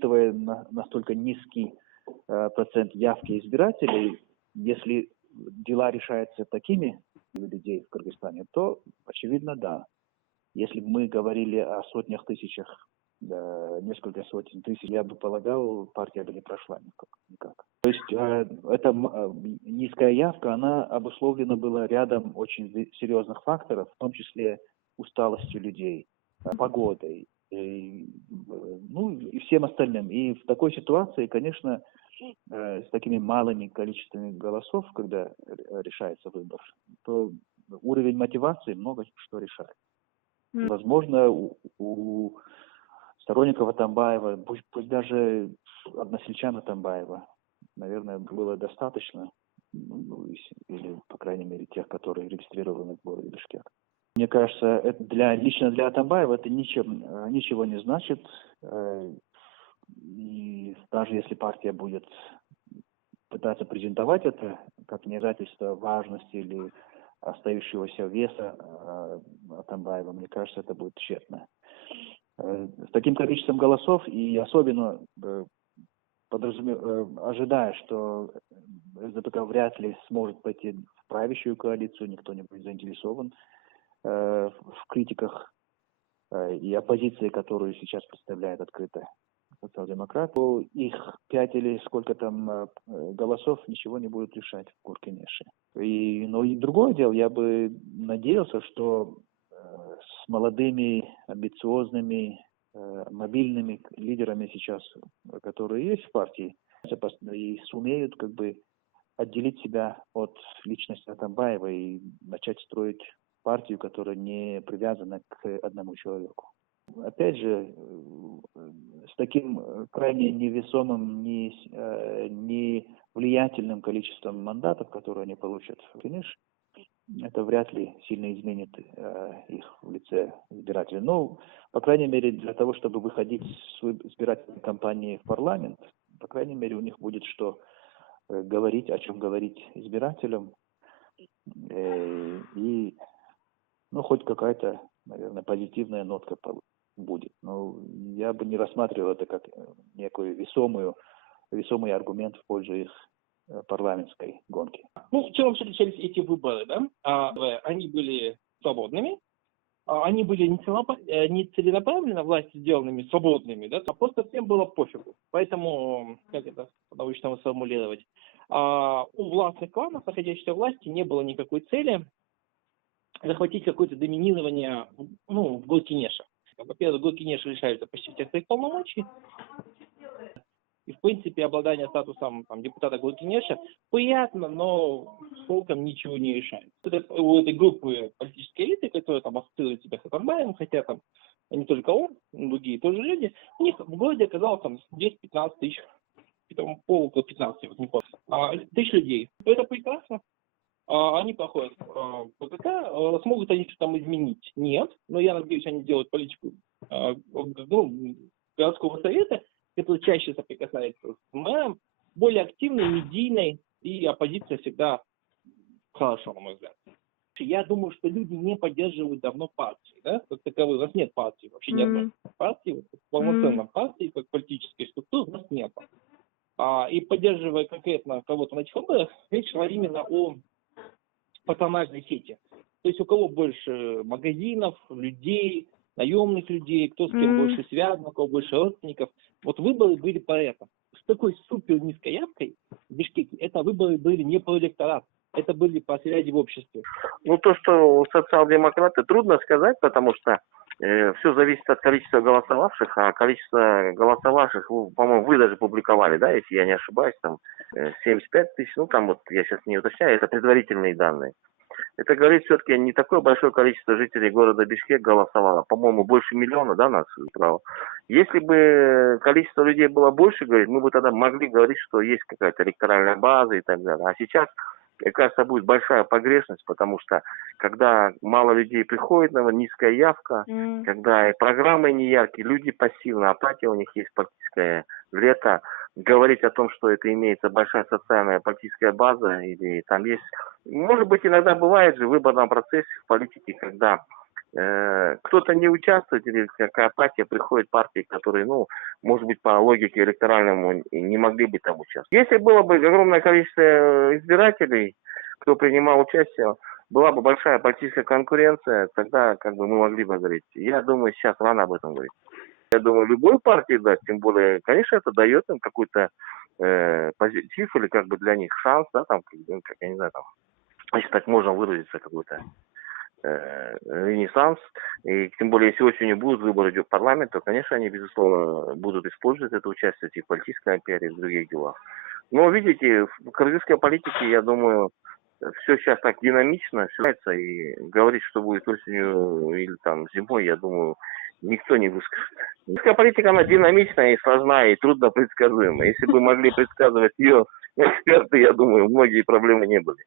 учитывая настолько низкий процент явки избирателей, если дела решаются такими людей в Кыргызстане, то, очевидно, да. Если бы мы говорили о сотнях тысячах, несколько сотен тысяч, я бы полагал, партия бы не прошла никак. То есть эта низкая явка, она обусловлена была рядом очень серьезных факторов, в том числе усталостью людей, погодой, и всем остальным. И в такой ситуации, конечно, с такими малыми количествами голосов, когда решается выбор, то уровень мотивации много что решает. Возможно, у сторонников Атамбаева, пусть даже односельчан Атамбаева, наверное, было достаточно, или, по крайней мере, тех, которые регистрированы в городе Бишкек. Мне кажется, это лично для Атамбаева это ничего не значит. И даже если партия будет пытаться презентовать это как доказательство важности или остающегося веса Атамбаева, мне кажется, это будет тщетно. С таким количеством голосов и особенно ожидая, что РЗПК вряд ли сможет пойти в правящую коалицию, никто не будет заинтересован в критиках и оппозиции, которую сейчас представляет открыто социал-демократ, то их 5 или сколько там голосов ничего не будут решать в Гор-Кенеше. И другое дело, я бы надеялся, что с молодыми, амбициозными, мобильными лидерами сейчас, которые есть в партии, и сумеют отделить себя от личности Атамбаева и начать строить партию, которая не привязана к одному человеку. Опять же, с таким крайне невесомым, не влиятельным количеством мандатов, которые они получат в Кенеш, это вряд ли сильно изменит их в лице избирателей. Но, по крайней мере, для того, чтобы выходить с избирательной кампании в парламент, по крайней мере, у них будет что говорить, о чем говорить избирателям. И хоть какая-то, наверное, позитивная нотка будет. Но я бы не рассматривал это как некую весомый аргумент в пользу их парламентской гонки. Чем отличались эти выборы, да? Они были свободными, они были не целенаправленно власти сделанными свободными, да, а просто всем было пофигу. Поэтому, как это по-научному сформулировать, у властных кланов, находящихся в власти, не было никакой цели захватить какое-то доминирование в Гор-Кенеше. Во-первых, Гор-Кенеш лишается почти всех своих полномочий. И, в принципе, обладание статусом депутата Гор-Кенеша приятно, но толком ничего не решает. У этой группы политической элиты, которые ассоциируют себя с Атамбаевым, хотя не только он, другие тоже люди, у них в городе оказалось 10-15 тысяч, около 15, не помню, тысяч людей. Это прекрасно. Они проходят ПКК, смогут они что-то там изменить? Нет, но я надеюсь, они делают политику городского совета, который чаще соприкасается с мэром, более активной, медийной, и оппозиция всегда хорошо, на мой взгляд. Я думаю, что люди не поддерживают давно партии, да, как таковой. У нас нет партии, вообще ни одной партии, полноценной партии, как политической структуры у нас нет. И поддерживая конкретно кого-то на этих выборах, речь шла именно о патронажной сети. То есть у кого больше магазинов, людей, наемных людей, кто с кем больше связан, у кого больше родственников. Вот выборы были по этому. С такой супер низкой явкой в Бишкеке, это выборы были не по электорату, это были по связи в обществе. То, что социал-демократы, трудно сказать, потому что все зависит от количества голосовавших, а количество голосовавших, по-моему, вы даже публиковали, да, если я не ошибаюсь, 75 тысяч, я сейчас не уточняю, это предварительные данные. Это говорит, все-таки не такое большое количество жителей города Бишкек голосовало. По-моему, больше миллиона, да, нас избрало. Если бы количество людей было больше, мы бы тогда могли говорить, что есть какая-то электоральная база и так далее. А сейчас, мне кажется, будет большая погрешность, потому что когда мало людей приходит, низкая явка, когда и программы не яркие, люди пассивны, апатия у них есть политическая, лето. Говорить о том, что это имеется большая социальная политическая база, или там есть... Может быть, иногда бывает же в выборном процессе в политике, когда кто-то не участвует, или какая партия приходит, партии, которые, ну, может быть, по логике электоральному не могли бы там участвовать. Если было бы огромное количество избирателей, кто принимал участие, была бы большая политическая конкуренция, тогда как бы мы могли бы говорить. Я думаю, сейчас рано об этом говорить. Я думаю, любой партии даст, тем более, конечно, это дает им какой-то позитив или как бы для них шанс, да, там, как я не знаю, там, если так можно выразиться, какой-то ренессанс. И тем более, если осенью будут выборы в парламент, то, конечно, они, безусловно, будут использовать это участие в политической империи, в других делах. Но, видите, в кыргызской политике, я думаю, все сейчас так динамично, все, и говорить, что будет осенью или там зимой, я думаю, никто не выскажет. Кыргызская политика, она динамичная и сложная, и трудно предсказуема. Если бы могли предсказывать ее эксперты, я думаю, многие проблемы не были.